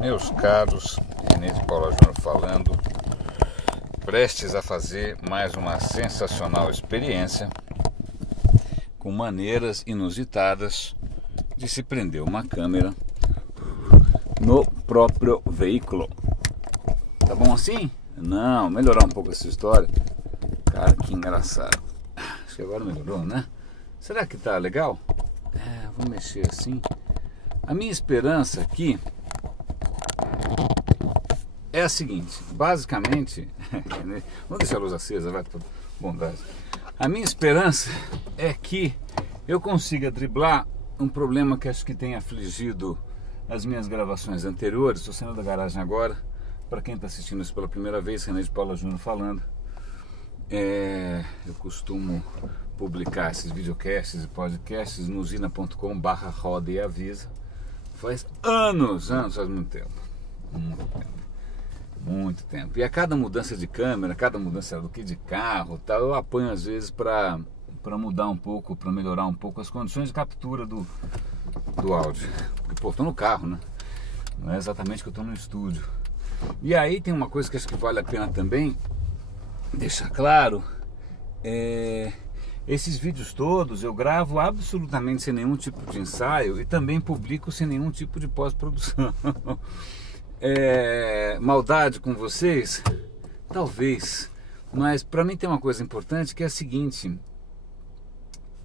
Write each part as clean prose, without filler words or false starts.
Meus caros, René de Paula Júnior falando, prestes a fazer mais uma sensacional experiência com maneiras inusitadas de se prender uma câmera no próprio veículo. Tá bom assim? Não, melhorar um pouco essa história. Cara, que engraçado. Acho que agora melhorou, né? Será que tá legal? Vou mexer assim. A minha esperança aqui é a seguinte, basicamente, vamos deixar a luz acesa, vai, por bondade. A minha esperança é que eu consiga driblar um problema que acho que tem afligido as minhas gravações anteriores. Estou saindo da garagem agora. Para quem está assistindo isso pela primeira vez, René de Paula Júnior falando. Eu costumo publicar esses videocasts e podcasts no usina.com/roda e avisa. Faz anos, faz muito tempo. Muito tempo. E a cada mudança de câmera, cada mudança de carro, tal, eu apanho às vezes para mudar um pouco, para melhorar um pouco as condições de captura do áudio. Porque, estou no carro, né? Não é exatamente que eu estou no estúdio. E aí tem uma coisa que acho que vale a pena também deixar claro. Esses vídeos todos eu gravo absolutamente sem nenhum tipo de ensaio e também publico sem nenhum tipo de pós-produção. Maldade com vocês? Talvez. Mas para mim tem uma coisa importante que é a seguinte: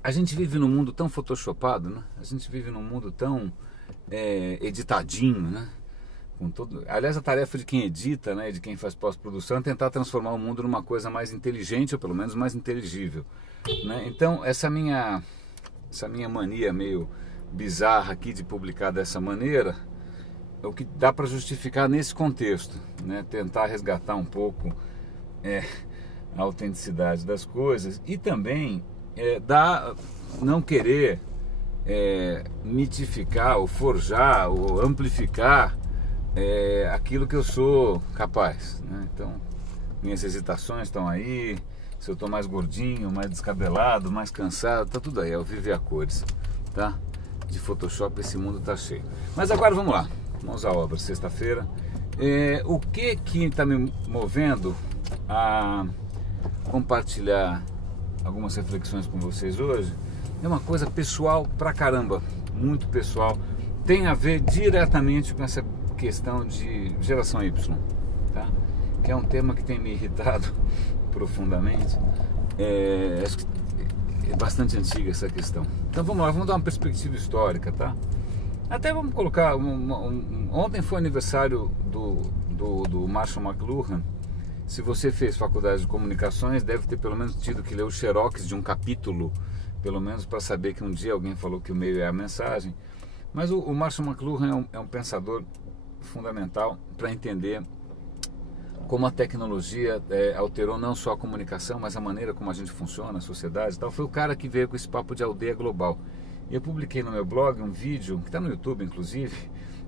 a gente vive num mundo tão photoshopado, né? A gente vive num mundo tão editadinho, né? Aliás, a tarefa de quem edita, né, de quem faz pós-produção é tentar transformar o mundo numa coisa mais inteligente, ou pelo menos mais inteligível, né? Então essa minha mania meio bizarra aqui de publicar dessa maneira é o que dá para justificar nesse contexto, né? Tentar resgatar um pouco a autenticidade das coisas e também não querer mitificar ou forjar ou amplificar aquilo que eu sou capaz, né? Então minhas hesitações estão aí. Se eu estou mais gordinho, mais descabelado, mais cansado, tá tudo aí, é o viver a cores, tá? De Photoshop esse mundo tá cheio. Mas agora vamos lá, vamos à obra. Sexta-feira, o que está me movendo a compartilhar algumas reflexões com vocês hoje é uma coisa pessoal pra caramba, muito pessoal, tem a ver diretamente com essa questão de geração Y, tá? Que é um tema que tem me irritado profundamente. Acho que é bastante antiga essa questão. Então vamos lá, vamos dar uma perspectiva histórica, tá? Até vamos colocar ontem foi aniversário do Marshall McLuhan. Se você fez faculdade de comunicações, deve ter pelo menos tido que ler o xerox de um capítulo, pelo menos para saber que um dia alguém falou que o meio é a mensagem. Mas o Marshall McLuhan é um pensador fundamental para entender como a tecnologia alterou não só a comunicação, mas a maneira como a gente funciona, a sociedade e tal. Foi o cara que veio com esse papo de aldeia global. E eu publiquei no meu blog um vídeo, que está no YouTube inclusive,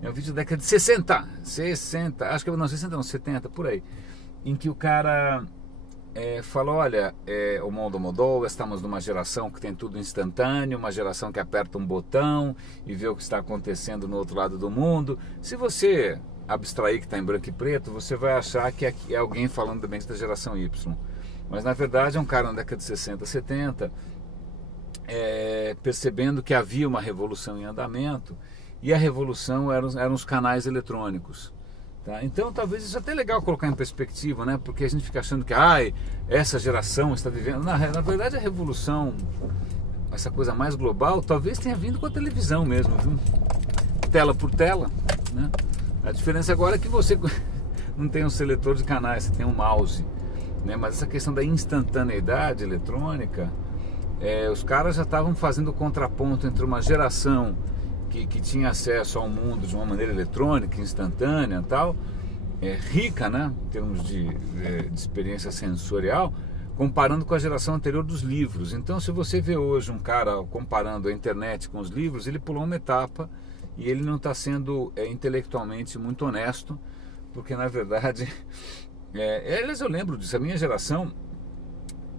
é um vídeo da década de 60, acho que não, 60 não, 70, por aí, em que o cara falou, olha, o mundo mudou, estamos numa geração que tem tudo instantâneo, uma geração que aperta um botão e vê o que está acontecendo no outro lado do mundo. Se você abstrair que está em branco e preto, você vai achar que é alguém falando também da geração Y. Mas na verdade é um cara na década de 60, 70, percebendo que havia uma revolução em andamento, e a revolução eram os canais eletrônicos. Tá? Então talvez isso é até legal colocar em perspectiva, né? Porque a gente fica achando que essa geração está vivendo. Na verdade a revolução, essa coisa mais global, talvez tenha vindo com a televisão mesmo, viu? Tela por tela, né? A diferença agora é que você não tem um seletor de canais, você tem um mouse, né? Mas essa questão da instantaneidade eletrônica, os caras já estavam fazendo o contraponto entre uma geração que tinha acesso ao mundo de uma maneira eletrônica, instantânea e tal, rica, né, em termos de experiência sensorial, comparando com a geração anterior dos livros. Então, se você vê hoje um cara comparando a internet com os livros, ele pulou uma etapa e ele não está sendo intelectualmente muito honesto, porque na verdade, aliás, eu lembro disso, a minha geração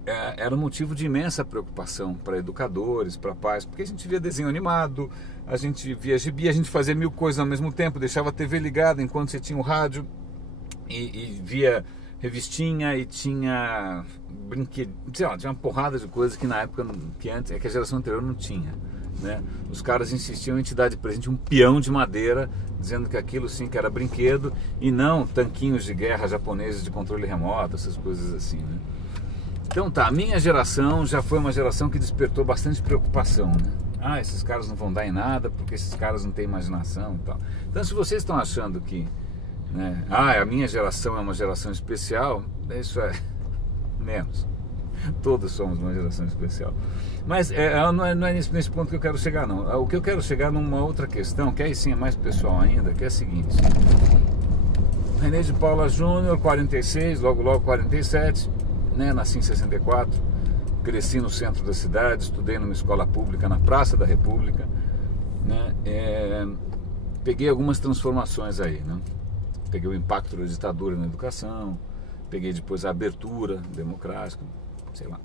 era um motivo de imensa preocupação para educadores, para pais, porque a gente via desenho animado, a gente via gibi, a gente fazia mil coisas ao mesmo tempo, deixava a TV ligada enquanto você tinha o rádio e via revistinha e tinha brinquedo, sei lá, tinha uma porrada de coisas que na época, que a geração anterior não tinha, né? Os caras insistiam em te dar de presente um peão de madeira, dizendo que aquilo sim que era brinquedo e não tanquinhos de guerra japoneses de controle remoto, essas coisas assim, né? Então tá, a minha geração já foi uma geração que despertou bastante preocupação, né? Ah, esses caras não vão dar em nada porque esses caras não têm imaginação e tal. Então se vocês estão achando que, né, a minha geração é uma geração especial, isso é menos. Todos somos uma geração especial. Mas não é nesse ponto que eu quero chegar, não. O que eu quero chegar numa outra questão, que aí sim é mais pessoal ainda, que é a seguinte. René de Paula Júnior, 46, logo 47, né? Nasci em 64, cresci no centro da cidade, estudei numa escola pública na Praça da República, né? Peguei algumas transformações aí, né? Peguei o impacto da ditadura na educação, peguei depois a abertura democrática, sei lá.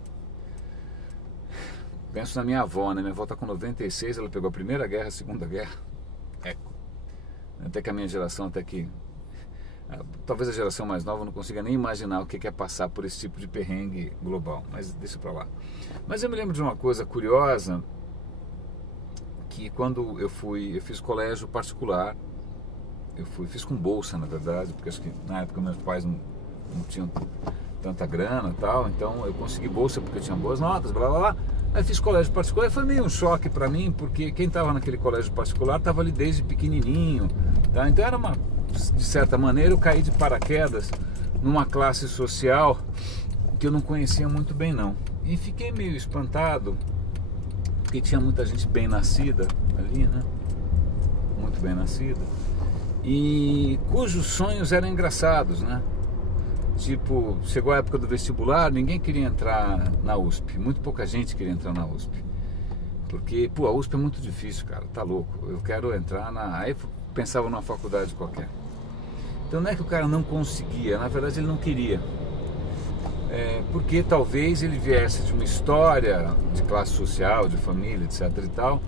Penso na minha avó, né? Minha avó está com 96, ela pegou a Primeira Guerra, a Segunda Guerra. Até que a minha geração, talvez a geração mais nova não consiga nem imaginar o que é passar por esse tipo de perrengue global, mas deixa pra lá. Mas eu me lembro de uma coisa curiosa, que quando eu fiz colégio particular, fiz com bolsa, na verdade, porque acho que na época meus pais não tinham tanta grana e tal, então eu consegui bolsa porque eu tinha boas notas, blá blá blá. Aí fiz colégio particular e foi meio um choque para mim, porque quem estava naquele colégio particular estava ali desde pequenininho, tá? Então era de certa maneira eu caí de paraquedas numa classe social que eu não conhecia muito bem não. E fiquei meio espantado, porque tinha muita gente bem nascida ali, né? Muito bem nascida. E cujos sonhos eram engraçados, né? Tipo, chegou a época do vestibular, ninguém queria entrar na USP, muito pouca gente queria entrar na USP, porque, a USP é muito difícil, cara, tá louco, eu quero entrar aí pensava numa faculdade qualquer. Então não é que o cara não conseguia, na verdade ele não queria, porque talvez ele viesse de uma história de classe social, de família, etc e tal,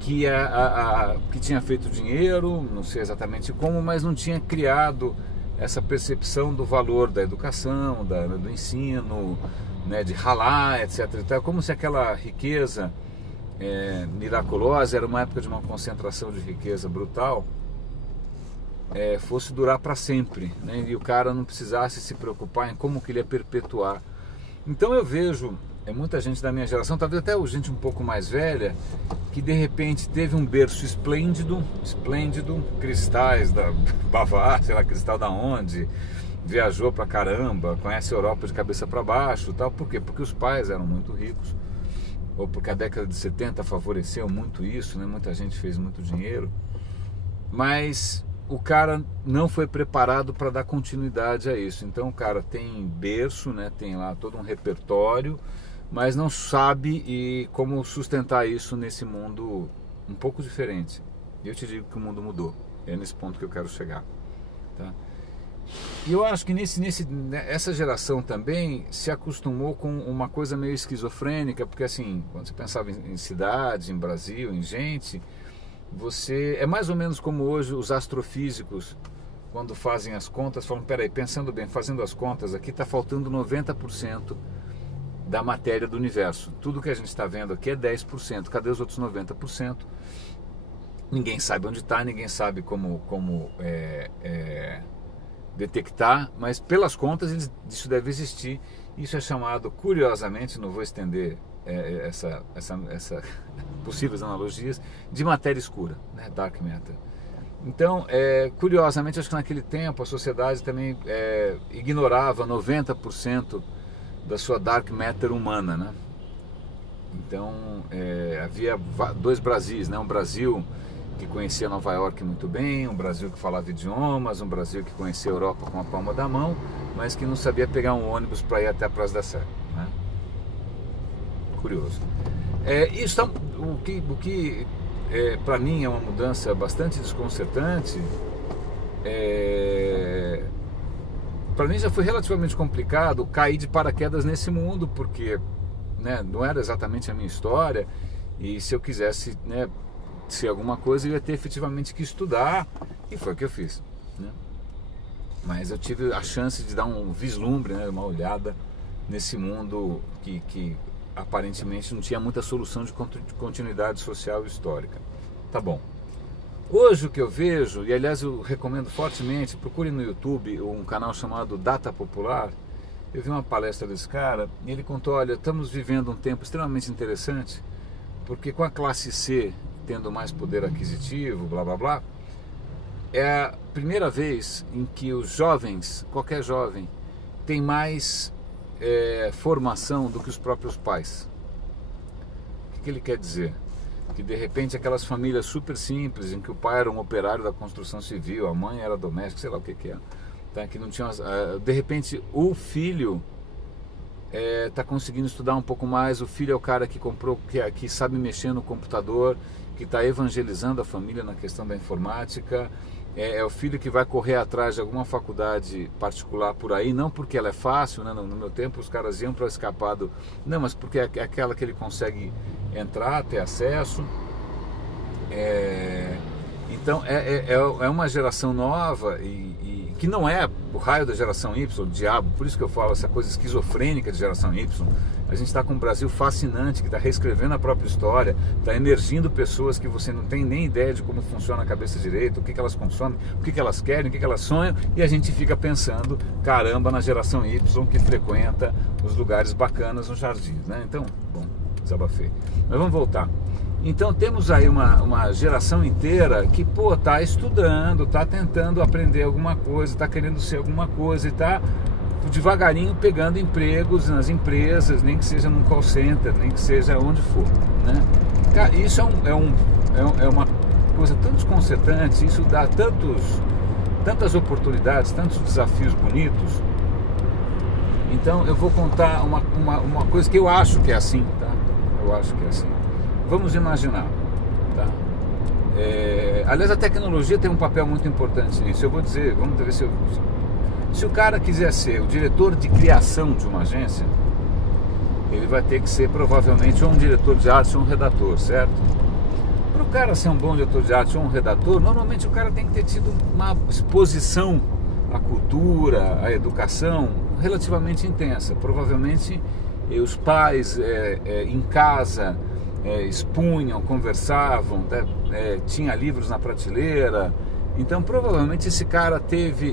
que tinha feito dinheiro, não sei exatamente como, mas não tinha criado essa percepção do valor da educação, do ensino, né, de ralar, etc. Como se aquela riqueza miraculosa, era uma época de uma concentração de riqueza brutal, fosse durar para sempre, né, e o cara não precisasse se preocupar em como que ele ia perpetuar. Então eu vejo muita gente da minha geração, talvez até gente um pouco mais velha, que de repente teve um berço esplêndido, cristais da Bavária, sei lá, cristal da onde, viajou pra caramba, conhece a Europa de cabeça para baixo, tal. Por quê? Porque os pais eram muito ricos, ou porque a década de 70 favoreceu muito isso, né? Muita gente fez muito dinheiro, mas o cara não foi preparado para dar continuidade a isso. Então o cara tem berço, né? Tem lá todo um repertório, mas não sabe como sustentar isso nesse mundo um pouco diferente. E eu te digo que o mundo mudou. É nesse ponto que eu quero chegar, tá? E eu acho que essa geração também se acostumou com uma coisa meio esquizofrênica, porque assim, quando você pensava em cidade, em Brasil, em gente, é mais ou menos como hoje os astrofísicos, quando fazem as contas, falam, peraí, pensando bem, fazendo as contas, aqui está faltando 90% da matéria do universo. Tudo que a gente está vendo aqui é 10%. Cadê os outros 90%? Ninguém sabe onde está, ninguém sabe como detectar, mas pelas contas isso deve existir. Isso é chamado, curiosamente, não vou estender essa possíveis analogias, de matéria escura, né? Dark matter. Então, curiosamente, acho que naquele tempo a sociedade também ignorava 90% da sua dark matter humana, né? Então havia dois Brasis, né? Um Brasil que conhecia Nova York muito bem, um Brasil que falava idiomas, um Brasil que conhecia a Europa com a palma da mão, mas que não sabia pegar um ônibus para ir até a Praça da Sé, né? Curioso. Isso o que para mim é uma mudança bastante desconcertante, para mim já foi relativamente complicado cair de paraquedas nesse mundo, porque, né, não era exatamente a minha história, e se eu quisesse, né, ser alguma coisa, eu ia ter efetivamente que estudar, e foi o que eu fiz, né? Mas eu tive a chance de dar um vislumbre, né, uma olhada nesse mundo que aparentemente não tinha muita solução de continuidade social e histórica. Tá bom. Hoje o que eu vejo, e aliás eu recomendo fortemente, procure no YouTube um canal chamado Data Popular. Eu vi uma palestra desse cara e ele contou, olha, estamos vivendo um tempo extremamente interessante, porque com a classe C tendo mais poder aquisitivo, blá blá blá, é a primeira vez em que os jovens, qualquer jovem, tem mais formação do que os próprios pais. O que ele quer dizer? Que de repente aquelas famílias super simples, em que o pai era um operário da construção civil, a mãe era doméstica, sei lá o que é, tá? Que não tinha, de repente o filho está conseguindo estudar um pouco mais, o filho é o cara que comprou, que sabe mexer no computador, que está evangelizando a família na questão da informática, é o filho que vai correr atrás de alguma faculdade particular por aí, não porque ela é fácil, né? No meu tempo os caras iam para escapar do... Não, mas porque é aquela que ele consegue entrar, ter acesso. Então é uma geração nova e que não é o raio da geração Y, o diabo, por isso que eu falo essa coisa esquizofrênica de geração Y. A gente está com um Brasil fascinante, que está reescrevendo a própria história, está emergindo pessoas que você não tem nem ideia de como funciona a cabeça direita, o que elas consomem, o que elas querem, o que elas sonham, e a gente fica pensando, caramba, na geração Y que frequenta os lugares bacanas nos jardins, né? Então, bom, desabafei. Mas vamos voltar. Então temos aí uma geração inteira que, pô, tá estudando, tá tentando aprender alguma coisa, tá querendo ser alguma coisa e tá devagarinho pegando empregos nas empresas, nem que seja num call center, nem que seja onde for, né? Cara, isso é uma coisa tão desconcertante, isso dá tantas oportunidades, tantos desafios bonitos. Então eu vou contar uma coisa que eu acho que é assim, tá? Eu acho que é assim. Vamos imaginar, tá? Aliás, a tecnologia tem um papel muito importante nisso. Eu vou dizer, vamos ver se o cara quiser ser o diretor de criação de uma agência, ele vai ter que ser provavelmente ou um diretor de arte ou um redator, certo? Para o cara ser um bom diretor de arte ou um redator, normalmente o cara tem que ter tido uma exposição à cultura, à educação relativamente intensa. Provavelmente os pais em casa expunham, conversavam, tinha livros na prateleira. Então provavelmente esse cara teve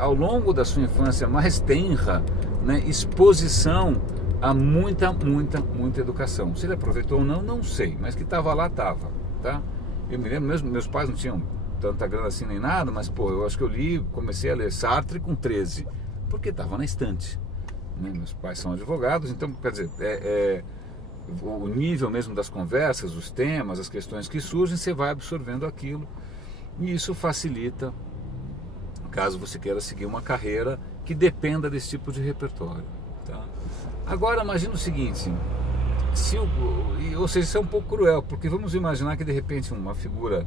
ao longo da sua infância mais tenra, né, exposição a muita educação. Se ele aproveitou ou não, não sei, mas que estava lá, estava, tá? Eu me lembro, mesmo meus pais não tinham tanta grana assim nem nada, mas pô, eu acho que comecei a ler Sartre com 13, porque estava na estante, né? Meus pais são advogados, então quer dizer, o nível mesmo das conversas, os temas, as questões que surgem, você vai absorvendo aquilo. E isso facilita, caso você queira seguir uma carreira que dependa desse tipo de repertório, tá? Agora imagina o seguinte, ou seja, isso é um pouco cruel, porque vamos imaginar que de repente uma figura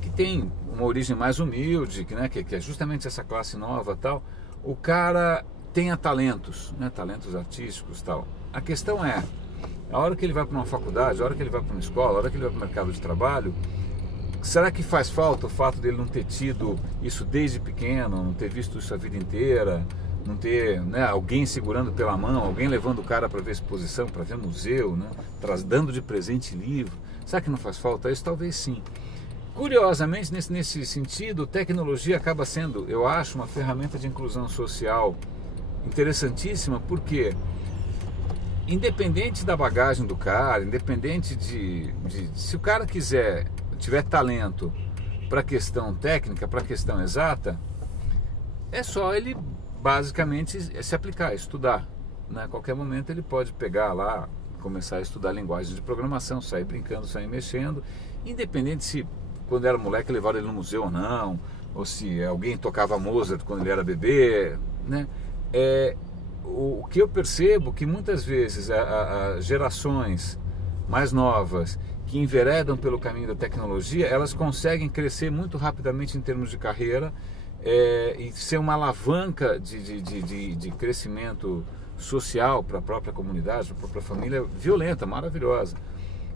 que tem uma origem mais humilde, que é justamente essa classe nova tal, o cara tenha talentos, né, talentos artísticos tal. A questão é, a hora que ele vai para uma faculdade, a hora que ele vai para uma escola, a hora que ele vai para o mercado de trabalho, será que faz falta o fato dele não ter tido isso desde pequeno, não ter visto isso a vida inteira, não ter, né, alguém segurando pela mão, alguém levando o cara para ver exposição, para ver museu, né, dando de presente livro? Será que não faz falta isso? Talvez sim. Curiosamente, nesse sentido, tecnologia acaba sendo, eu acho, uma ferramenta de inclusão social interessantíssima, porque independente da bagagem do cara, independente de se o cara tiver talento para a questão técnica, para a questão exata, é só ele basicamente se aplicar, estudar, né? A qualquer momento ele pode pegar lá, começar a estudar linguagem de programação, sair brincando, sair mexendo, independente se quando era moleque levaram ele no museu ou não, ou se alguém tocava Mozart quando ele era bebê, né? O que eu percebo que muitas vezes as gerações mais novas que enveredam pelo caminho da tecnologia, elas conseguem crescer muito rapidamente em termos de carreira, e ser uma alavanca de crescimento social para a própria comunidade, para a própria família, violenta, maravilhosa.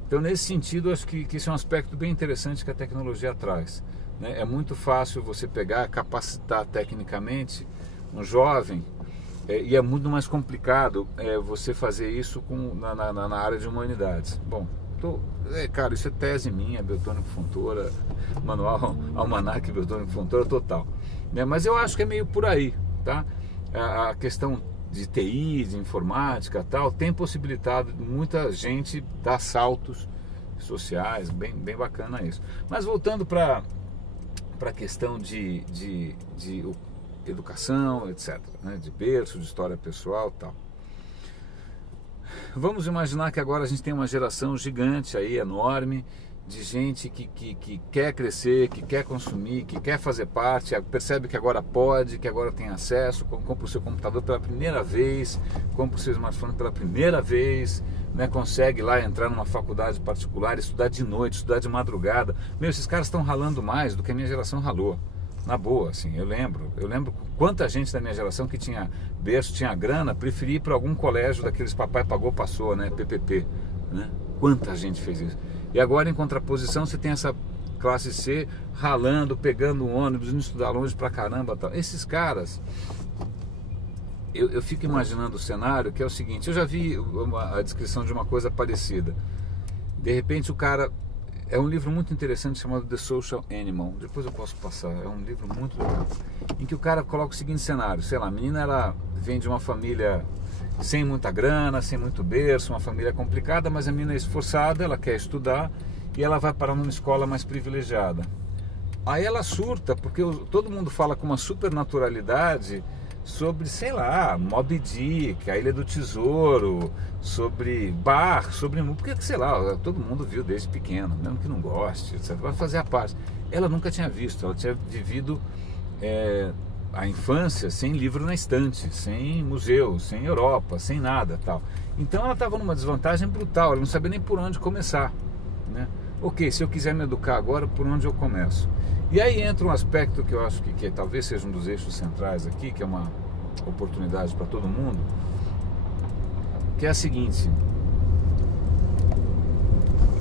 Então, nesse sentido, acho que isso é um aspecto bem interessante que a tecnologia traz, né? É muito fácil você pegar, capacitar tecnicamente um jovem, e é muito mais complicado você fazer isso na área de humanidades. Bom, cara, isso é tese minha, Beltrônico Fontoura, manual, almanaque Beltrônico Fontoura total, né? Mas eu acho que é meio por aí, tá? A questão de TI, de informática tal, tem possibilitado muita gente dar saltos sociais, bem bacana isso. Mas voltando para a questão de educação, etc., né? De berço, de história pessoal tal. Vamos imaginar que agora a gente tem uma geração gigante aí, enorme, de gente que quer crescer, que quer consumir, que quer fazer parte, percebe que agora pode, que agora tem acesso, compra o seu computador pela primeira vez, compra o seu smartphone pela primeira vez, né, consegue lá entrar numa faculdade particular, estudar de noite, estudar de madrugada. Meu, esses caras estão ralando mais do que a minha geração ralou. Na boa, assim, eu lembro quanta gente da minha geração que tinha berço, tinha grana, preferia ir para algum colégio daqueles papai pagou, passou, né, PPP, né? Quanta gente fez isso. E agora, em contraposição, você tem essa classe C ralando, pegando um ônibus, indo estudar longe pra caramba tal. Esses caras, eu fico imaginando o cenário que é o seguinte: eu já vi a descrição de uma coisa parecida. De repente o cara... É um livro muito interessante chamado The Social Animal. Depois eu posso passar. É um livro muito legal. Em que o cara coloca o seguinte cenário. Sei lá, a menina, ela vem de uma família sem muita grana, sem muito berço, uma família complicada, mas a menina é esforçada, ela quer estudar e ela vai parar numa escola mais privilegiada. Aí ela surta, porque todo mundo fala com uma supernaturalidade sobre, sei lá, Moby Dick, a Ilha do Tesouro, sobre bar, sobre... Porque, sei lá, todo mundo viu desde pequeno, mesmo que não goste, etc. Vai fazer a parte. Ela nunca tinha visto, ela tinha vivido a infância sem livro na estante, sem museu, sem Europa, sem nada, tal. Então ela estava numa desvantagem brutal, ela não sabia nem por onde começar, né? Ok, se eu quiser me educar agora, por onde eu começo? E aí entra um aspecto que eu acho que talvez seja um dos eixos centrais aqui, que é uma oportunidade para todo mundo, que é a seguinte: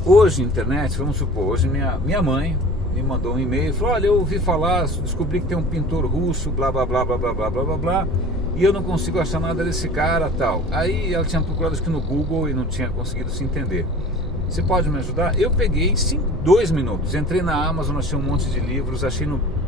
hoje, internet, vamos supor, hoje minha mãe me mandou um e-mail e falou: olha, eu ouvi falar, descobri que tem um pintor russo, blá blá blá blá blá blá blá blá blá, e eu não consigo achar nada desse cara, tal. Aí ela tinha procurado acho que no Google e não tinha conseguido se entender. Você pode me ajudar? Eu peguei, sim, 2 minutos. Entrei na Amazon, achei um monte de livros,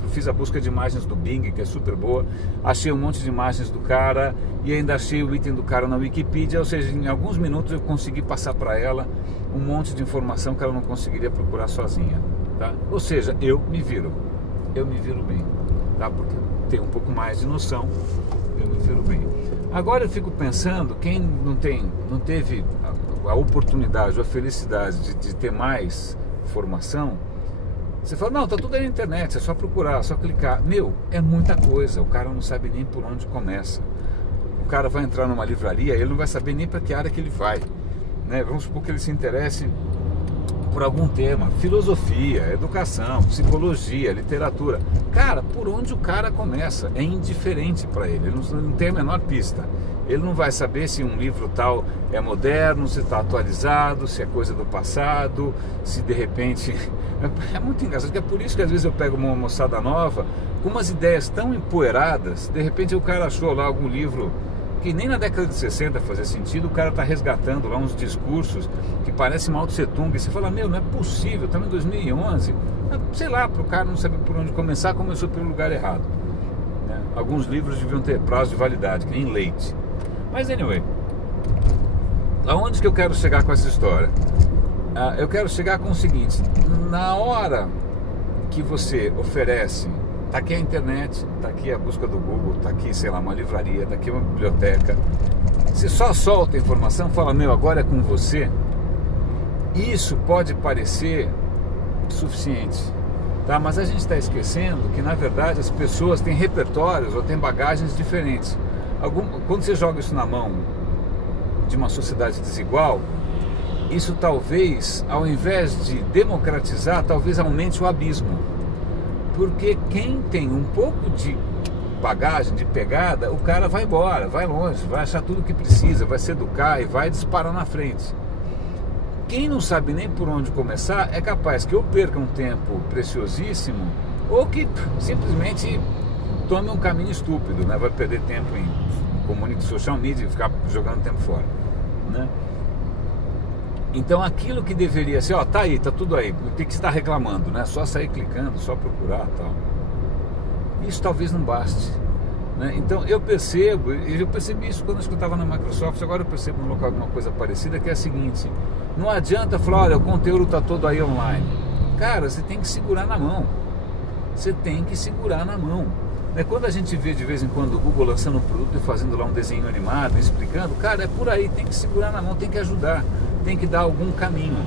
fiz a busca de imagens do Bing, que é super boa, achei um monte de imagens do cara e ainda achei o item do cara na Wikipedia, ou seja, em alguns minutos eu consegui passar para ela um monte de informação que ela não conseguiria procurar sozinha, tá? Ou seja, eu me viro bem, tá? Porque tenho um pouco mais de noção, eu me viro bem. Agora eu fico pensando, quem não teve a oportunidade ou a felicidade de ter mais formação, você fala, não, tá tudo aí na internet, é só procurar, é só clicar. Meu, é muita coisa, o cara não sabe nem por onde começa. O cara vai entrar numa livraria, ele não vai saber nem para que área que ele vai, né? Vamos supor que ele se interesse por algum tema, filosofia, educação, psicologia, literatura. Cara, por onde o cara começa é indiferente para ele, ele não tem a menor pista. Ele não vai saber se um livro tal é moderno, se está atualizado, se é coisa do passado, se de repente... É muito engraçado, que é por isso que às vezes eu pego uma moçada nova com umas ideias tão empoeiradas, de repente o cara achou lá algum livro que nem na década de 60 fazia sentido, o cara está resgatando lá uns discursos que parecem Mao Tse Tung, e você fala, meu, não é possível, estamos em 2011, sei lá, para o cara não saber por onde começar, começou pelo lugar errado, né? Alguns livros deviam ter prazo de validade, que nem leite. Mas anyway, aonde que eu quero chegar com essa história? Eu quero chegar com o seguinte: na hora que você oferece, tá aqui a internet, tá aqui a busca do Google, tá aqui, sei lá, uma livraria, tá aqui uma biblioteca, você só solta a informação, fala, meu, agora é com você. Isso pode parecer suficiente, tá? Mas a gente está esquecendo que, na verdade, as pessoas têm repertórios ou têm bagagens diferentes. Quando você joga isso na mão de uma sociedade desigual, isso talvez, ao invés de democratizar, talvez aumente o abismo. Porque quem tem um pouco de bagagem, de pegada, o cara vai embora, vai longe, vai achar tudo que precisa, vai se educar e vai disparar na frente. Quem não sabe nem por onde começar é capaz que ou perca um tempo preciosíssimo ou que simplesmente tome um caminho estúpido, né? Vai perder tempo em community social media e ficar jogando tempo fora, né? Então aquilo que deveria ser, ó, tá aí, tá tudo aí, o que você está reclamando, né? Só sair clicando, só procurar, tal. Isso talvez não baste, né? Então eu percebi isso quando eu estava na Microsoft, agora eu percebo no local alguma coisa parecida, que é a seguinte: não adianta falar, olha, o conteúdo está todo aí online. Cara, você tem que segurar na mão. Você tem que segurar na mão. Quando a gente vê de vez em quando o Google lançando um produto e fazendo lá um desenho animado, explicando, cara, é por aí, tem que segurar na mão, tem que ajudar, tem que dar algum caminho,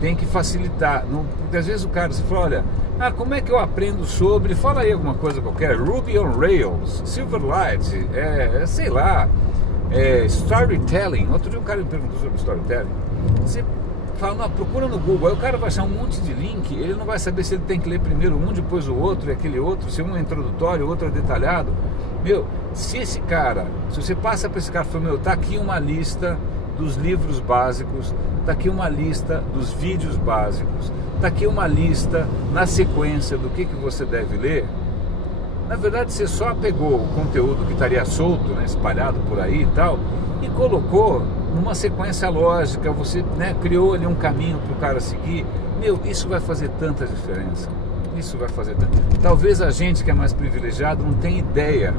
tem que facilitar. Porque às vezes o cara, você fala, olha, como é que eu aprendo sobre, fala aí alguma coisa qualquer, Ruby on Rails, Silverlight, sei lá, storytelling. Outro dia um cara me perguntou sobre storytelling. Você fala, não, procura no Google, aí o cara vai achar um monte de link, ele não vai saber se ele tem que ler primeiro um, depois o outro, e aquele outro, se um é introdutório, o outro é detalhado. Se esse cara, se você passa para esse cara e fala, tá aqui uma lista dos livros básicos, tá aqui uma lista dos vídeos básicos, tá aqui uma lista na sequência do que você deve ler. Na verdade, você só pegou o conteúdo que estaria solto, né, espalhado por aí e tal, e colocou numa sequência lógica, você, né, criou ali um caminho para o cara seguir. Isso vai fazer tanta diferença. Isso vai fazer tanta... Talvez a gente que é mais privilegiado não tenha ideia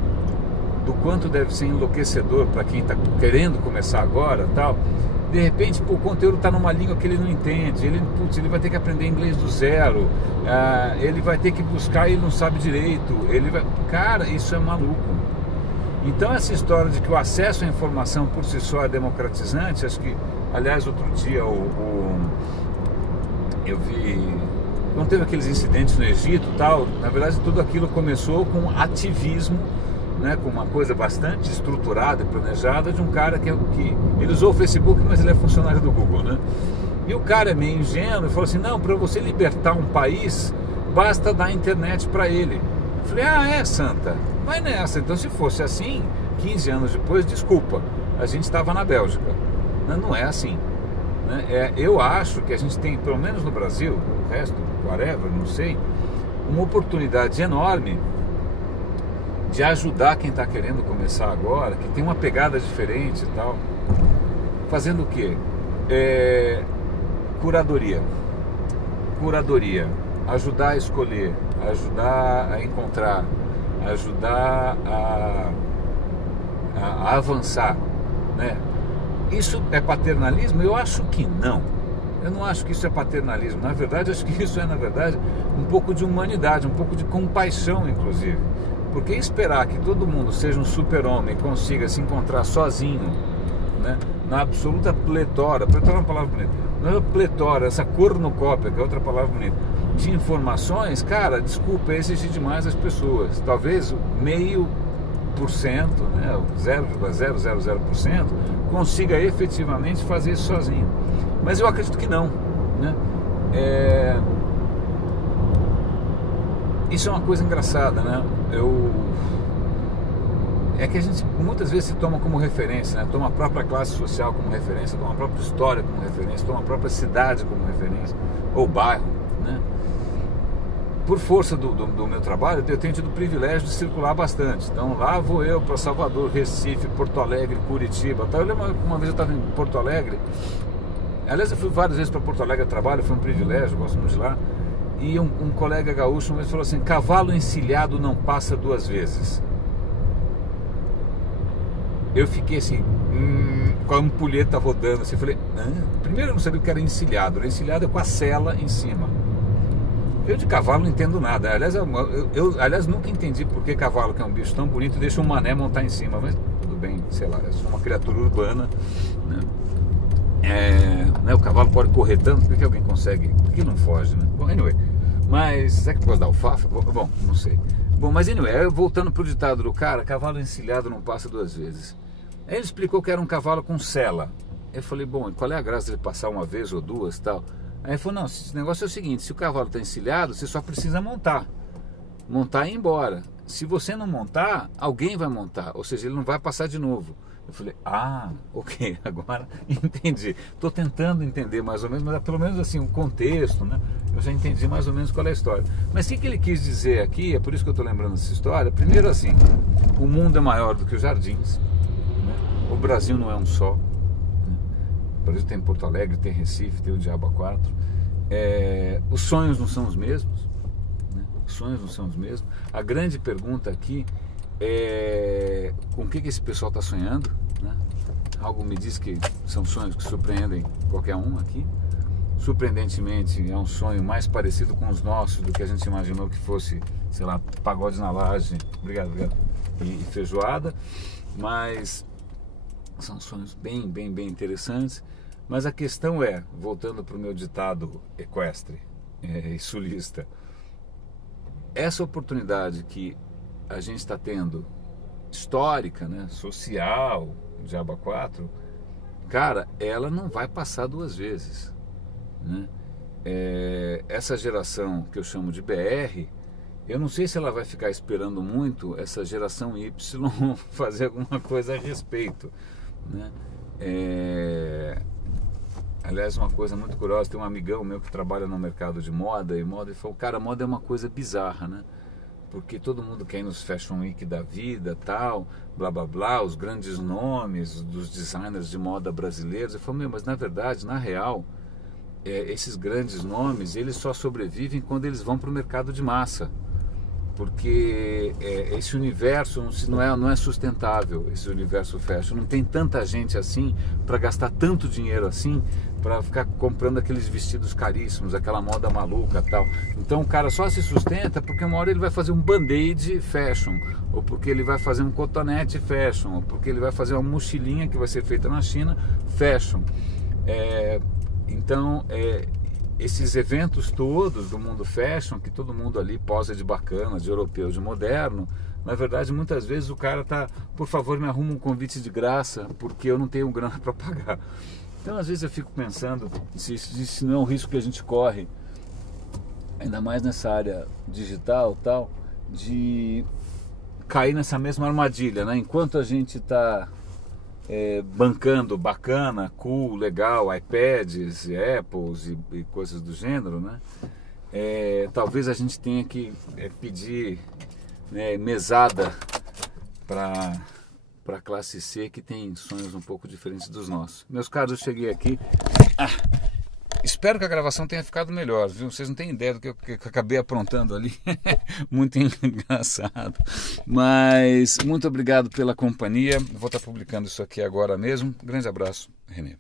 do quanto deve ser enlouquecedor para quem está querendo começar agora, tal. De repente, o conteúdo está numa língua que ele não entende, ele vai ter que aprender inglês do zero, ele vai ter que buscar e ele não sabe direito, cara, isso é maluco. Então essa história de que o acesso à informação por si só é democratizante, acho que, aliás, outro dia eu vi, quando teve aqueles incidentes no Egito e tal, na verdade tudo aquilo começou com ativismo, né, com uma coisa bastante estruturada e planejada de um cara que ele usou o Facebook, mas ele é funcionário do Google, né? E o cara é meio ingênuo e falou assim, não, para você libertar um país, basta dar internet para ele. Eu falei, santa, vai nessa. Então se fosse assim, 15 anos depois, desculpa, a gente estava na Bélgica. Não é assim, né? Eu acho que a gente tem, pelo menos no Brasil, o resto, whatever, não sei, uma oportunidade enorme de ajudar quem está querendo começar agora, que tem uma pegada diferente e tal. Fazendo o quê? Curadoria, ajudar a escolher, ajudar a encontrar, ajudar a avançar, né? Isso é paternalismo? Eu acho que não. Eu não acho que isso é paternalismo. Na verdade, acho que isso é, na verdade, um pouco de humanidade, um pouco de compaixão, inclusive. Porque esperar que todo mundo seja um super-homem e consiga se encontrar sozinho, né, na absoluta pletora é uma palavra bonita, não é pletora, essa cornucópia, que é outra palavra bonita, de informações, cara, desculpa, é exigir demais das pessoas. Talvez 0,5%, né, 0,000% consiga efetivamente fazer isso sozinho. Mas eu acredito que não, né? Isso é uma coisa engraçada, né? É que a gente muitas vezes se toma como referência, né? Toma a própria classe social como referência, toma a própria história como referência, toma a própria cidade como referência, ou bairro, né? Por força do meu trabalho, eu tenho tido o privilégio de circular bastante. Então lá vou eu para Salvador, Recife, Porto Alegre, Curitiba. Eu lembro uma vez eu estava em Porto Alegre, aliás eu fui várias vezes para Porto Alegre a trabalho, foi um privilégio, eu gosto muito de lá. E um colega gaúcho uma vez falou assim, cavalo encilhado não passa duas vezes. Eu fiquei assim, com a ampulheta rodando assim, falei, primeiro eu não sabia o que era encilhado é com a sela em cima. Eu de cavalo não entendo nada, aliás eu nunca entendi por que cavalo, que é um bicho tão bonito, deixa um mané montar em cima, mas tudo bem, sei lá, eu sou uma criatura urbana, né? O cavalo pode correr tanto, por que alguém consegue, por que não foge, né? Bom, anyway, mas será que pode dar alfafa? Bom, não sei. Bom, mas anyway, voltando pro ditado do cara, cavalo encilhado não passa duas vezes. Aí ele explicou que era um cavalo com sela. Eu falei, bom, qual é a graça de passar uma vez ou duas e tal? Aí ele falou, não, esse negócio é o seguinte, se o cavalo está encilhado, você só precisa montar. montar e ir embora. Se você não montar, alguém vai montar, ou seja, ele não vai passar de novo. Eu falei, ok, agora entendi. Estou tentando entender mais ou menos, mas pelo menos assim, o contexto, né? Eu já entendi mais ou menos qual é a história. Mas o que ele quis dizer aqui, é por isso que eu estou lembrando essa história. Primeiro assim, o mundo é maior do que os jardins, né? O Brasil não é um só, né? O Brasil tem Porto Alegre, tem Recife, tem o Diabo A4. Os sonhos não são os mesmos, né? Os sonhos não são os mesmos. A grande pergunta aqui é com o que esse pessoal está sonhando, né? Algo me diz que são sonhos que surpreendem qualquer um aqui. Surpreendentemente é um sonho mais parecido com os nossos do que a gente imaginou que fosse, sei lá, pagode na laje, obrigado, e feijoada, mas são sonhos bem interessantes. Mas a questão é, voltando para o meu ditado equestre e sulista, essa oportunidade que a gente está tendo, histórica, né, social, Diabo A4, cara, ela não vai passar duas vezes, né? Essa geração que eu chamo de BR, eu não sei se ela vai ficar esperando muito essa geração Y fazer alguma coisa a respeito, né? Aliás, uma coisa muito curiosa, tem um amigão meu que trabalha no mercado de moda, e falou, cara, moda é uma coisa bizarra, né? Porque todo mundo quer ir nos Fashion Week da vida, tal, blá blá blá, os grandes nomes dos designers de moda brasileiros. Eu falei, mas na verdade, na real, esses grandes nomes, eles só sobrevivem quando eles vão para o mercado de massa. Porque esse universo não é sustentável, esse universo fashion. Não tem tanta gente assim para gastar tanto dinheiro assim para ficar comprando aqueles vestidos caríssimos, aquela moda maluca e tal. Então o cara só se sustenta porque uma hora ele vai fazer um band-aid fashion, ou porque ele vai fazer um cotonete fashion, ou porque ele vai fazer uma mochilinha que vai ser feita na China fashion. Então esses eventos todos do mundo fashion, que todo mundo ali posa de bacana, de europeu, de moderno, na verdade muitas vezes o cara tá, por favor me arruma um convite de graça, porque eu não tenho grana para pagar. Então às vezes eu fico pensando se não é um risco que a gente corre, ainda mais nessa área digital tal, de cair nessa mesma armadilha, né? Enquanto a gente está bancando bacana, cool, legal, iPads, Apples e coisas do gênero, né? Talvez a gente tenha que pedir, né, mesada para a classe C, que tem sonhos um pouco diferentes dos nossos. Meus caros, eu cheguei aqui. Espero que a gravação tenha ficado melhor, viu? Vocês não têm ideia do que eu acabei aprontando ali. Muito engraçado. Mas muito obrigado pela companhia. Vou estar publicando isso aqui agora mesmo. Grande abraço, Renê.